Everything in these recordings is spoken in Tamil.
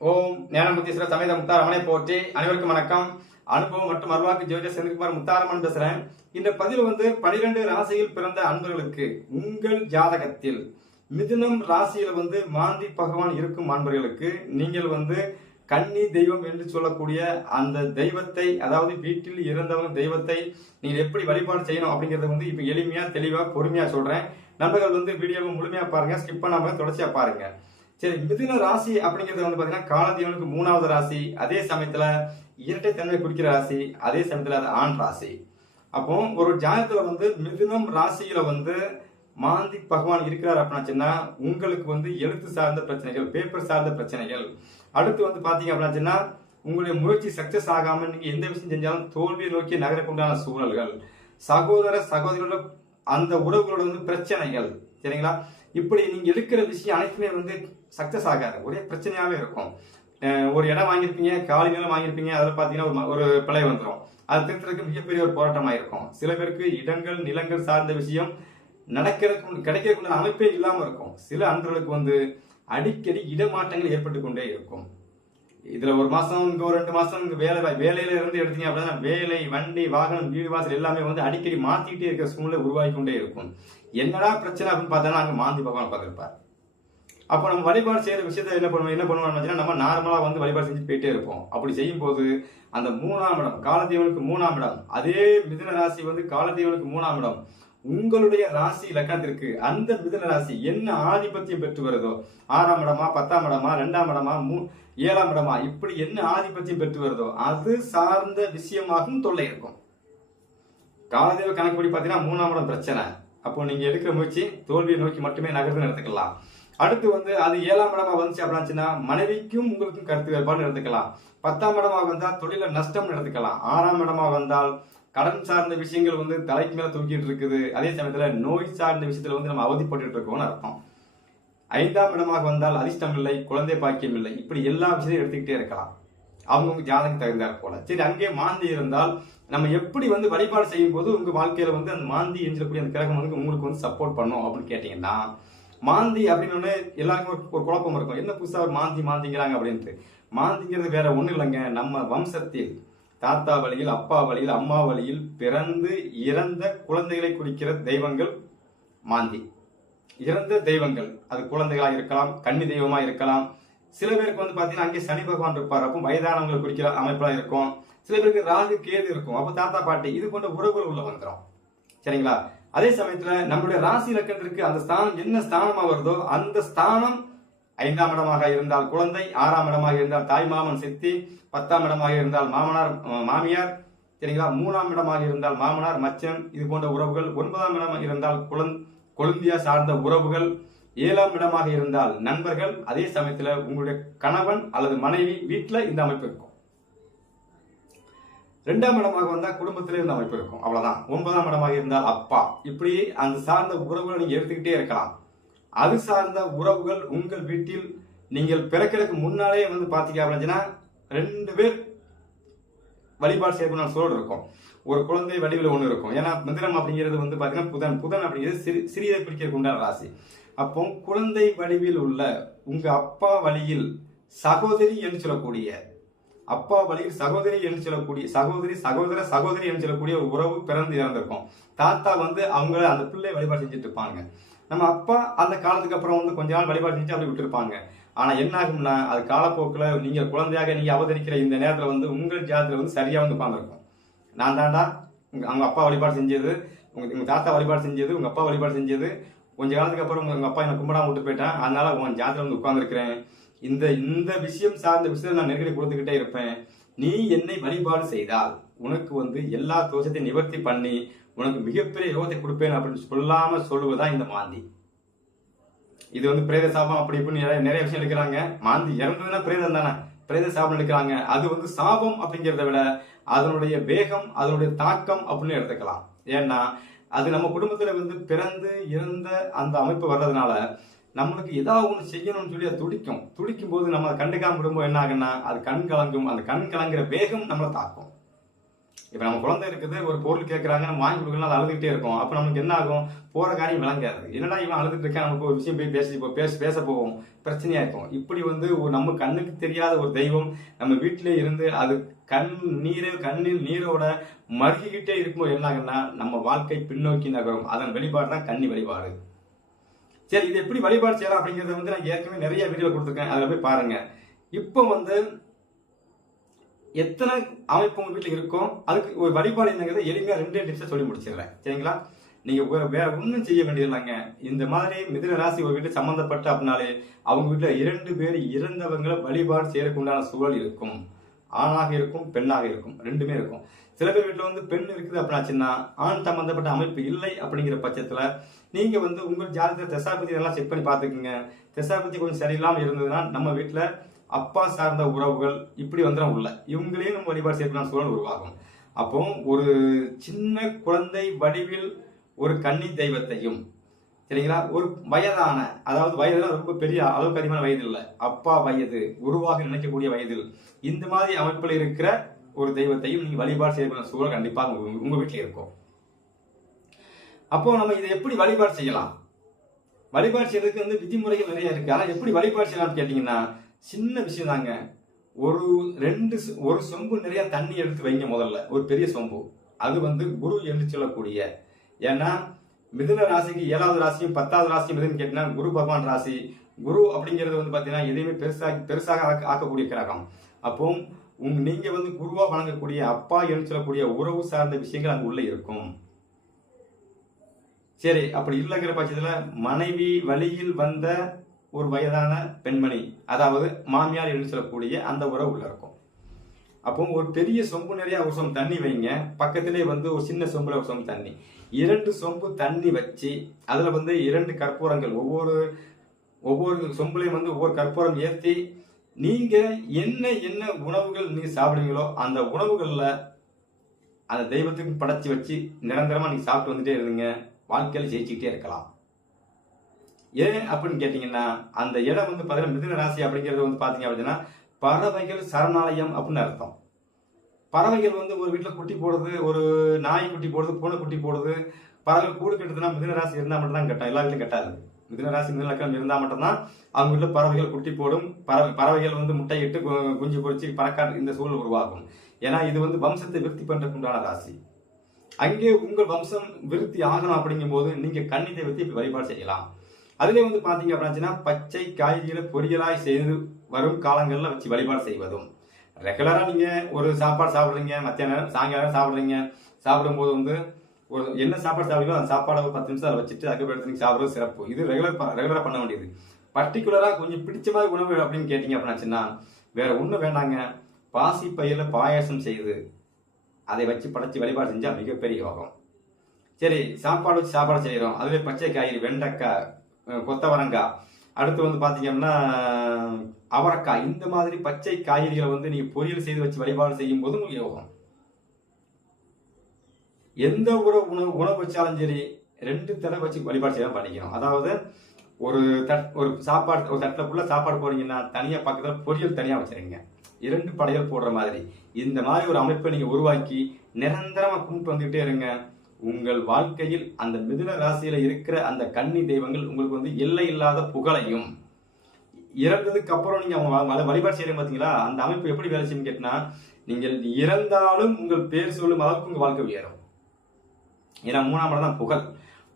ஓம் ஞானமுத்தீஸ்வர சமேத முத்தாரமனை போற்றி அனைவருக்கும் வணக்கம். அனுபவம் மற்றும் அருவாக்கு ஜோதிட செந்தில்குமார் முத்தாரமன் பேசுறேன். இந்த பதிவு வந்து பனிரெண்டு ராசியில் பிறந்த அன்பர்களுக்கு உங்கள் ஜாதகத்தில் மிதுனம் ராசியில் வந்து மாந்தி பகவான் இருக்கும் அன்பர்களுக்கு நீங்கள் வந்து கன்னி தெய்வம் என்று சொல்லக்கூடிய அந்த தெய்வத்தை அதாவது வீட்டில் இறந்தவங்க தெய்வத்தை நீங்கள் எப்படி வழிபாடு செய்யணும் அப்படிங்கிறத வந்து இப்போ எளிமையாக தெளிவாக பொறுமையாக சொல்கிறேன் நண்பர்கள் வந்து வீடியோவை முழுமையாக பாருங்கள் ஸ்கிப் பண்ணாமல் தொடர்ச்சியாக பாருங்கள் சரி மிதுன ராசி அப்படிங்கிறது வந்து பாத்தீங்கன்னா காலதேவனுக்கு மூணாவது ராசி அதே சமயத்துல இரட்டை தன்மை குறிக்கிற ராசி அதே சமயத்துல அது ஆண் ராசி. அப்போ ஒரு ஜாதகத்துல வந்து மிதுனம் ராசியில வந்து மாந்தி பகவான் இருக்கிறார் அப்படின்னாச்சுன்னா உங்களுக்கு வந்து எழுத்து சார்ந்த பிரச்சனைகள் பேப்பர் சார்ந்த பிரச்சனைகள். அடுத்து வந்து பாத்தீங்க அப்படின்னாச்சுன்னா உங்களுடைய முயற்சி சக்சஸ் ஆகாம நீங்க எந்த விஷயம் செஞ்சாலும் தோல்வியை நோக்கி நகரக்குண்டான சூழல்கள். சகோதர சகோதரியோட அந்த உறவுகளோட வந்து பிரச்சனைகள். சரிங்களா? இப்படி நீங்க எடுக்கிற விஷயம் அனைத்துமே வந்து சக்சஸ் ஆகாது. ஒரே பிரச்சனையாவே இருக்கும். ஒரு இடம் வாங்கியிருப்பீங்க காலி நிலம் வாங்கியிருப்பீங்க அதில் பார்த்தீங்கன்னா ஒரு ஒரு பிழை வந்துடும் அது திருத்தறதுக்கு மிகப்பெரிய ஒரு போராட்டமாக இருக்கும். சில பேருக்கு இடங்கள் நிலங்கள் சார்ந்த விஷயம் நடக்கிறதுக்கு கிடைக்கிறதுக்குள்ள அமைப்பே இல்லாமல் இருக்கும். சில அன்றர்களுக்கு வந்து அடிக்கடி இடமாற்றங்கள் ஏற்பட்டு கொண்டே இருக்கும். இதுல ஒரு மாசம் இங்கே ஒரு ரெண்டு மாசம் இங்கே வேலை வேலையில இருந்து எடுத்தீங்க அப்படின்னா வேலை வண்டி வாகனம் வீடு வாசல் எல்லாமே வந்து அடிக்கடி மாத்திக்கிட்டே இருக்கிற சூழ்நிலை உருவாகி கொண்டே இருக்கும். என்னடா பிரச்சனை அப்படின்னு பார்த்தோன்னா அங்கே மாந்தி பகவான் பார்த்துருப்பார் அப்போ நம்ம வழிபாடு செய்யற விஷயத்த என்ன பண்ணுவோம் என்ன பண்ணுவோம்னு நம்ம நார்மலாக வந்து வழிபாடு செஞ்சு போயிட்டே இருப்போம். அப்படி செய்யும் போது அந்த மூணாம் இடம் காலத்தீவனுக்கு மூணாம் இடம் அதே மிதுன ராசி வந்து காலத்தீவனுக்கு மூணாம் இடம். உங்களுடைய ராசி லக்கணத்திற்கு அந்த மிதன ராசி என்ன ஆதிபத்தியம் பெற்று வருதோ? ஆறாம் இடமா பத்தாம் இடமா ரெண்டாம் இடமா மூ ஏழாம் இடமா? இப்படி என்ன ஆதிபத்தியம் பெற்று வருதோ அது சார்ந்த விஷயமாகவும் தொல்லை இருக்கும். காலதேவ கணக்குப்படி பார்த்தீங்கன்னா மூணாம் இடம் பிரச்சனை. அப்போ நீங்க எடுக்கிற முயற்சி தோல்வியை நோக்கி மட்டுமே நகர்வு எடுத்துக்கலாம் அடுத்து வந்து அது ஏழாம் இடமா வந்துச்சு அப்படின்னாச்சுன்னா மனைவிக்கும் உங்களுக்கும் கருத்து வேறுபாடு எடுத்துக்கலாம் பத்தாம் இடமா வந்தால் தொழில நஷ்டம் நடத்துக்கலாம் ஆறாம் இடமா வந்தால் கடன் சார்ந்த விஷயங்கள் வந்து தலைக்கு மேல தூக்கிட்டு இருக்குது. அதே சமயத்துல நோய் சார்ந்த விஷயத்துல வந்து நம்ம அவதிப்பட்டு இருக்கோம்னு அர்த்தம். ஐந்தாம் இடமாக வந்தால் அதிர்ஷ்டம் இல்லை குழந்தை பாக்கியம் இல்லை. இப்படி எல்லா விஷயத்தையும் எடுத்துக்கிட்டே இருக்கலாம். அவங்கவுங்க ஜாதகம் தகுந்தார் போல. சரி அங்கே மாந்தி இருந்தால் நம்ம எப்படி வந்து வழிபாடு செய்யும் போது உங்க வாழ்க்கையில வந்து அந்த மாந்தி எஞ்சக்கூடிய அந்த கிரகம் வந்து உங்களுக்கு வந்து சப்போர்ட் பண்ணும் அப்படின்னு கேட்டீங்கன்னா மாந்தி அப்படின்னு எல்லாருக்கும் ஒரு- குழப்பம் இருக்கும். என்ன புதுசாக ஒரு மாந்தி மாந்திங்கிறாங்க அப்படின்ட்டு. மாந்திங்கிறது வேற ஒன்றும் இல்லைங்க. நம்ம வம்சத்தில் தாத்தா வழியில் அப்பா வழியில் அம்மா வழியில் பிறந்து இறந்த குழந்தைகளை குறிக்கிற தெய்வங்கள் மாந்தி. இறந்த தெய்வங்கள் அது குழந்தைகளாக இருக்கலாம் கன்னி தெய்வமாக இருக்கலாம். சில பேருக்கு வந்து பார்த்தீங்கன்னா அங்கே சனி பகவான் இருப்பார். அப்போ வயதானவங்களை குறிக்கிற அமைப்பா இருக்கும். சில பேருக்கு ராகு கேது இருக்கும். அப்போ தாத்தா பாட்டி இது போன்ற உறவுகள் உள்ள வந்துடும் சரிங்களா? அதே சமயத்தில் நம்மளுடைய ராசி இலக்கணத்திற்கு அந்த ஸ்தானம் என்ன ஸ்தானமாக வருதோ அந்த ஸ்தானம் ஐந்தாம் இடமாக இருந்தால் குழந்தை ஆறாம் இடமாக இருந்தால் தாய் மாமன் சித்தி பத்தாம் இடமாக இருந்தால் மாமனார் மாமியார் சரிங்களா மூணாம் இடமாக இருந்தால் மாமனார் மச்சன் இது போன்ற உறவுகள். ஒன்பதாம் இடமாக இருந்தால் குழந் கொழுந்தியா சார்ந்த உறவுகள். ஏழாம் இடமாக இருந்தால் நண்பர்கள். அதே சமயத்தில் உங்களுடைய கணவன் அல்லது மனைவி வீட்டில் இந்த அமைப்பு இருக்கும். ரெண்டாம் இடமாக வந்தால் குடும்பத்திலே இந்த அமைப்பு இருக்கும். அவ்வளோதான் ஒன்பதாம் இடமாக இருந்தால் அப்பா. இப்படி அந்த சார்ந்த உறவுகளை நீங்கள் எடுத்துக்கிட்டே இருக்கலாம். அது சார்ந்த உறவுகள் உங்கள் வீட்டில் நீங்கள் பிறக்கிறதுக்கு முன்னாலே வந்து பார்த்தீங்க அப்படின்னா ரெண்டு பேர் வழிபாடு செய்யணும் சூழல் இருக்கும். ஒரு குழந்தை வடிவில் ஒன்று இருக்கும். ஏன்னா மிந்திரம் அப்படிங்கிறது வந்து பார்த்தீங்கன்னா புதன். புதன் அப்படிங்கிறது சிறு சிறியதை பிடிக்கிறதுக்கு உண்டான ராசி. அப்போ குழந்தை வடிவில் உள்ள உங்கள் அப்பா வழியில் சகோதரி என்று சொல்லக்கூடிய அப்பா வழியில் சகோதரி என்று சொல்லக்கூடிய சகோதரி சகோதர சகோதரி என்று சொல்லக்கூடிய ஒரு உறவு பிறந்து இறந்திருக்கும். தாத்தா வந்து அவங்கள அந்த பிள்ளை வழிபாடு செஞ்சுட்டு இருப்பாங்க. நம்ம அப்பா அந்த காலத்துக்கு அப்புறம் வந்து கொஞ்ச நாள் வழிபாடு செஞ்சு அப்படி விட்டுருப்பாங்க. ஆனா என்ன ஆகும்னா அது காலப்போக்கில் நீங்க குழந்தையாக நீங்க அவதரிக்கிற இந்த நேரத்தில் வந்து உங்கள் ஜாதத்தில் வந்து சரியா வந்து உட்காந்துருக்கும் நான் தாண்டா உங்க அவங்க அப்பா வழிபாடு செஞ்சது உங்க உங்க தாத்தா வழிபாடு செஞ்சது உங்க அப்பா வழிபாடு செஞ்சது. கொஞ்ச காலத்துக்கு அப்புறம் உங்க அப்பா என்ன கும்பிடாம விட்டு போயிட்டேன். அதனால உன் ஜாதத்துல வந்து உட்காந்துருக்கிறேன் இந்த இந்த விஷயம் சார்ந்த விஷயத்தை நான் நெருக்கடி கொடுத்துக்கிட்டே இருப்பேன். நீ என்னை வழிபாடு செய்தால் உனக்கு வந்து எல்லா தோஷத்தையும் நிவர்த்தி பண்ணி உனக்கு மிகப்பெரிய யோகத்தை கொடுப்பேன் அப்படின்னு சொல்லாம சொல்லுவதா இந்த மாந்தி. இது வந்து பிரேத சாபம் அப்படி இப்படின்னு நிறைய நிறைய விஷயம் எடுக்கிறாங்க. மாந்தி இறந்ததுன்னா பிரேதம் தானே? பிரேத சாபம் எடுக்கிறாங்க. அது வந்து சாபம் அப்படிங்கிறத விட அதனுடைய வேகம் அதனுடைய தாக்கம் அப்படின்னு எடுத்துக்கலாம். ஏன்னா அது நம்ம குடும்பத்துல வந்து பிறந்து இறந்த அந்த அமைப்பு வர்றதுனால நம்மளுக்கு ஏதாவது ஒன்று செய்யணும்னு சொல்லி அது துடிக்கும். துடிக்கும் போது நம்ம அதை கண்டுக்காம விடும்போது என்ன ஆகுன்னா அது கண் கலங்கும். அந்த கண் கலங்குற வேகம் நம்மளை தாக்கும். இப்போ நம்ம குழந்தை இருக்குது ஒரு பொருள் கேட்குறாங்க நம்ம வாங்கி கொடுக்கலாம் அது அழுதுகிட்டே இருக்கும். அப்போ நமக்கு என்ன ஆகும்? போகிற காரியம் விளங்காது. என்னடா இவன் அழுதுட்டு இருக்கேன்? நமக்கு ஒரு விஷயம் போய் பேசி இப்போ பேச பேச போவோம் பிரச்சனையா இருக்கும். இப்படி வந்து ஒரு நம்ம கண்ணுக்கு தெரியாத ஒரு தெய்வம் நம்ம வீட்டிலே இருந்து அது கண் நீரை கண்ணில் நீரோட மருகிக்கிட்டே இருக்கும்போது என்ன ஆகுன்னா நம்ம வாழ்க்கை பின்னோக்கி நகரும். அதன் வெளிப்பாடு தான் கண்ணி வழிபாடு சரி இது எப்படி வழிபாடு செய்யலாம் அப்படிங்கறத வந்து நான் ஏற்கனவே நிறைய வீடியோ கொடுத்துருக்கேன். அதில் போய் பாருங்க. இப்போ வந்து எத்தனை அமைப்பு உங்கள் வீட்டில் இருக்கும் அதுக்கு ஒரு வழிபாடு என்னங்கிறத எளிமையாக ரெண்டே டிப்ஸை சொல்லி முடிச்சிடுறேன். சரிங்களா? நீங்கள் வே- வேற ஒன்றும் செய்ய வேண்டியதில்லைங்க. இந்த மாதிரி மிதுன ராசி ஒரு வீட்டில் சம்மந்தப்பட்ட அப்படின்னாலே அவங்க வீட்டில் இரண்டு பேர் இறந்தவங்களை வழிபாடு செய்யறதுக்கு உண்டான சூழல் இருக்கும். ஆணாக இருக்கும் பெண்ணாக இருக்கும். ரெண்டுமே இருக்கும். சில பேர் வீட்டில் வந்து பெண் இருக்குது அப்படின்னாச்சுன்னா ஆண் சம்மந்தப்பட்ட அமைப்பு இல்லை அப்படிங்கிற பட்சத்தில் நீங்கள் வந்து உங்கள் ஜாதகத்தில் தெசாபதி எல்லாம் செக் பண்ணி பார்த்துக்குங்க. தெசாபதி கொஞ்சம் சரியில்லாமல் இருந்ததுன்னா நம்ம வீட்டில் அப்பா சார்ந்த உறவுகள் இப்படி வந்துடும் உள்ள. இவங்களையும் நம்ம வழிபாடு செய்யலாம் சூழல் உருவாகும். அப்போ ஒரு சின்ன குழந்தை வடிவில் ஒரு கன்னி தெய்வத்தையும் சரிங்களா? ஒரு வயதான அதாவது வயதுலாம் ரொம்ப பெரிய அளவுக்கு அதிகமான வயது இல்லை. அப்பா வயது உருவாக நினைக்கக்கூடிய வயதில். இந்த மாதிரி அமைப்பில் இருக்கிற ஒரு தெய்வத்தையும் நீங்க வழிபாடு செய்யக்கூடிய சூழல் கண்டிப்பாக உங்க- வீட்டில் இருக்கும். அப்போ நம்ம இதை எப்படி வழிபாடு செய்யலாம்? வழிபாடு செய்யறதுக்கு வந்து விதிமுறைகள் நிறைய இருக்கு. ஆனால் எப்படி வழிபாடு செய்யலாம்னு கேட்டீங்கன்னா சின்ன விஷயம் தாங்க. ஒரு ரெண்டு ஒரு சொம்பு நிறைய தண்ணி எடுத்து வைங்க முதல்ல. ஒரு பெரிய சொம்பு. அது வந்து குரு என்று சொல்லக்கூடிய. ஏன்னா மிதுன ராசிக்கு ஏழாவது ராசியும் பத்தாவது ராசியும் எதுன்னு கேட்டீங்கன்னா குரு பகவான் ராசி. குரு அப்படிங்கிறது வந்து பாத்தீங்கன்னா எதையுமே பெருசாக பெருசாக ஆக்கக்கூடிய கிரகம். அப்போ உங்க நீங்க வந்து குருவா வழங்கக்கூடிய அப்பா என்று சொல்லக்கூடிய உறவு சார்ந்த விஷயங்கள் அங்க உள்ள இருக்கும். சரி அப்படி இல்லைங்கிற பட்சத்துல மனைவி வழியில் வந்த ஒரு வயதான பெண்மணி அதாவது மாமியார் என்று சொல்லக்கூடிய அந்த உறவு உள்ள இருக்கும். அப்போ ஒரு பெரிய சொம்பு நிறைய ஒரு சொம்பு தண்ணி வைங்க. பக்கத்திலே வந்து ஒரு சின்ன சொம்புல ஒரு சொம்பு தண்ணி. இரண்டு சொம்பு தண்ணி வச்சு அதுல வந்து இரண்டு கற்பூரங்கள். ஒவ்வொரு ஒவ்வொரு சொம்புலையும் வந்து ஒவ்வொரு கற்பூரம் ஏற்றி நீங்க என்ன என்ன உணவுகள் நீங்க சாப்பிடுவீங்களோ அந்த உணவுகள்ல அந்த தெய்வத்துக்கு படைச்சு வச்சு நிரந்தரமா நீங்க சாப்பிட்டு வந்துட்டே இருந்தீங்க. வாழ்க்கையில ஜெயிச்சுக்கிட்டே இருக்கலாம். ஏன் அப்படின்னு கேட்டீங்கன்னா அந்த இடம் வந்து பார்த்தீங்கன்னா மிதுன ராசி அப்படிங்கிறது வந்து பார்த்தீங்க அப்படின்னா பறவைகள் சரணாலயம் அப்படின்னு அர்த்தம். பறவைகள் வந்து ஒரு வீட்டில் குட்டி போடுறது ஒரு நாய் குட்டி போடுறது பூனை குட்டி போடுது பறவைகள் கூடு கட்டுதுன்னா மிதுன ராசி இருந்தால் மட்டும் தான் எல்லா வீட்லயும் கட்டாது. மிதுன ராசி மிதுன இருந்தால் மட்டும்தான் அவங்க வீட்டில் பறவைகள் குட்டி போடும். பறவை பறவைகள் வந்து முட்டையிட்டு கு- குஞ்சு பொறிச்சு பறக்காட்டு இந்த சூழல் உருவாகும். ஏன்னா இது வந்து வம்சத்தை விருத்தி பண்ணுறதுக்குண்டான ராசி. அங்கே உங்கள் வம்சம் விருத்தி ஆகணும் அப்படிங்கும்போது நீங்கள் நீங்க கன்னி தெய்வத்தை இப்படி வழிபாடு செய்யலாம். அதுலேயும் வந்து பாத்தீங்க அப்படின்னா பச்சை காய்கறிகளை பொரியலாய் செய்து வரும் காலங்கள்ல வச்சு வழிபாடு செய்வதும். ரெகுலரா நீங்க ஒரு சாப்பாடு சாப்பிடுறீங்க மத்தியான நேரம் சாயங்காலம் சாப்பிடுறீங்க சாப்பிடும்போது வந்து ஒரு என்ன சாப்பாடு சாப்பிடுங்களோ அந்த சாப்பாடை ஒரு பத்து நிமிஷம் அதை வச்சுட்டு அதுக்கப்புறம் எடுத்து நீங்க சாப்பிடுறது சிறப்பு. இது ரெகுலர் ரெகுலரா பண்ண வேண்டியது. பர்டிகுலரா கொஞ்சம் பிடிச்ச மாதிரி உணவு அப்படின்னு கேட்டீங்க அப்படின்னாச்சுன்னா வேற ஒன்றும் வேண்டாங்க. பாசி பயிரில் பாயாசம் செய்து அதை வச்சு படைச்சு வழிபாடு செஞ்சா மிகப்பெரிய யோகம். சரி சாப்பாடு வச்சு சாப்பாடு செய்கிறோம் அதுவே பச்சை காய்கறி வெண்டைக்காய் கொத்தவரங்காய் அடுத்து வந்து பார்த்தீங்கன்னா அவரைக்காய். இந்த மாதிரி பச்சை காய்கறிகளை வந்து நீங்கள் பொரியல் செய்து வச்சு வழிபாடு செய்யும் போது உங்களுக்கு யோகம். எந்த ஒரு உணவு உணவு வச்சாலும் சரி ரெண்டு தடவை வச்சு வழிபாடு செய்ய பண்ணிக்கணும். அதாவது ஒரு தட் ஒரு சாப்பாடு ஒரு தட்டில் ஃபுல்லாக சாப்பாடு போடுறீங்கன்னா தனியாக பக்கத்தில் பொரியல் தனியாக வச்சிருங்க. இரண்டு படையல் போடுற மாதிரி. இந்த மாதிரி ஒரு அமைப்பை நீங்கள் உருவாக்கி நிரந்தரமாக கும்பிட்டு வந்துக்கிட்டே இருங்க. உங்கள் வாழ்க்கையில் அந்த மிதுன ராசியில் இருக்கிற அந்த கன்னி தெய்வங்கள் உங்களுக்கு வந்து எல்லை இல்லாத புகழையும் இறந்ததுக்கு அப்புறம் நீங்கள் அவங்க வழிபாடு செய்யறீங்க பார்த்தீங்களா அந்த அமைப்பு எப்படி வேலை செய்யும் கேட்டினா நீங்கள் இறந்தாலும் உங்கள் பேர் சொல்லும் அளவுக்கு உங்கள் வாழ்க்கை உயரும். ஏன்னா மூணாம் இடம் தான் புகழ்.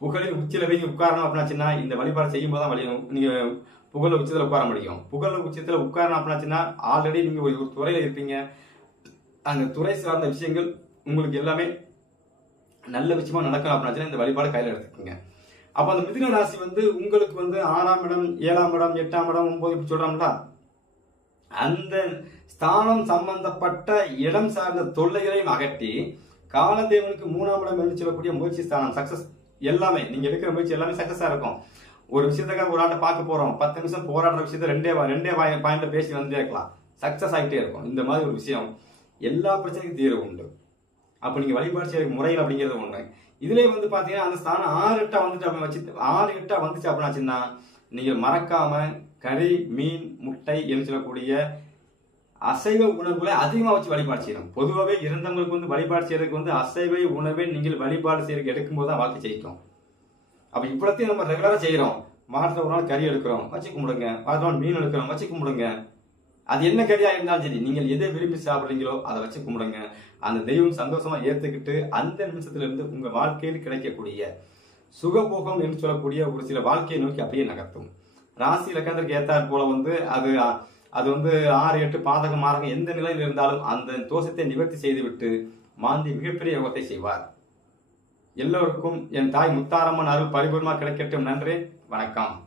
புகழின் உச்சியில் போய் உட்காரணும் அப்படின்னாச்சுன்னா இந்த வழிபாடு செய்யும் போது தான் வழி நீங்கள் புகழ உச்சத்தில் உட்கார முடியும். புகழ் உச்சத்தில் உட்காரணும் அப்படின்னாச்சுன்னா ஆல்ரெடி நீங்கள் ஒரு ஒரு இருப்பீங்க. அந்த துறை சார்ந்த விஷயங்கள் உங்களுக்கு எல்லாமே நல்ல விஷயமா நடக்கணும் அப்படின்னாச்சுன்னா இந்த வழிபாடு கையில் எடுத்துக்கோங்க. அப்போ அந்த மிதுன ராசி வந்து உங்களுக்கு வந்து ஆறாம் இடம் ஏழாம் இடம் எட்டாம் இடம் ஒன்பது இப்படி சொல்றாங்களா அந்த ஸ்தானம் சம்பந்தப்பட்ட இடம் சார்ந்த தொல்லைகளையும் அகற்றி காலதேவனுக்கு மூணாம் இடம் என்று சொல்லக்கூடிய முயற்சி ஸ்தானம் சக்சஸ் எல்லாமே. நீங்கள் எடுக்கிற முயற்சி எல்லாமே சக்ஸஸாக இருக்கும். ஒரு விஷயத்துக்காக ஒரு ஆட்டை பார்க்க போகிறோம் பத்து நிமிஷம் போராடுற விஷயத்த ரெண்டே வா- ரெண்டே பாயிண்ட்ல பேசி வந்துட்டே இருக்கலாம். சக்சஸ் ஆகிட்டே இருக்கும். இந்த மாதிரி ஒரு விஷயம் எல்லா பிரச்சனைக்கும் தீர்வு உண்டு. அப்போ நீங்கள் வழிபாடு செய்யற முறைகள் அப்படிங்கிறது ஒன்று இதுலேயே வந்து பார்த்தீங்கன்னா அந்த ஸ்தானம் ஆறு எட்டா வந்துட்டு அப்படின்னு வச்சு ஆறு எட்டா வந்துச்சு அப்படின்னாச்சுன்னா நீங்கள் மறக்காமல் கறி மீன் முட்டை என்று சொல்லக்கூடிய அசைவ உணவுகளை அதிகமாக வச்சு வழிபாடு செய்யணும். பொதுவாகவே இறந்தவங்களுக்கு வந்து வழிபாடு செய்யறதுக்கு வந்து அசைவ உணவை நீங்கள் வழிபாடு செய்யறதுக்கு எடுக்கும்போது தான் வாழ்க்கை ஜெயிக்கும். அப்போ இவ்வளோத்தையும் நம்ம ரெகுலராக செய்கிறோம் மாதத்தில் ஒரு நாள் கறி எடுக்கிறோம். வச்சு கும்பிடுங்க. மாதத்தில் மீன் எடுக்கிறோம். வச்சு கும்பிடுங்க. அது என்ன கறியா இருந்தாலும் சரி நீங்கள் எதை விரும்பி சாப்பிடுறீங்களோ அதை வச்சு கும்பிடுங்க. அந்த தெய்வம் சந்தோஷமா ஏத்துக்கிட்டு அந்த நிமிஷத்துல இருந்து உங்க வாழ்க்கையில் கிடைக்கக்கூடிய சுகபோகம் என்று சொல்லக்கூடிய ஒரு சில வாழ்க்கையை நோக்கி அப்படியே நகர்த்தும். ராசி லக்கணத்திற்கு ஏத்தாற் போல வந்து அது அது வந்து ஆறு எட்டு பாதகம் மாதகம் எந்த நிலையில் இருந்தாலும் அந்த தோஷத்தை நிவர்த்தி செய்துவிட்டு மாந்தி மிகப்பெரிய யோகத்தை செய்வார். எல்லோருக்கும் என் தாய் முத்தாரம்மன் அருள் பரிபூர்ணமாக கிடைக்கட்டும். நன்றி. வணக்கம்.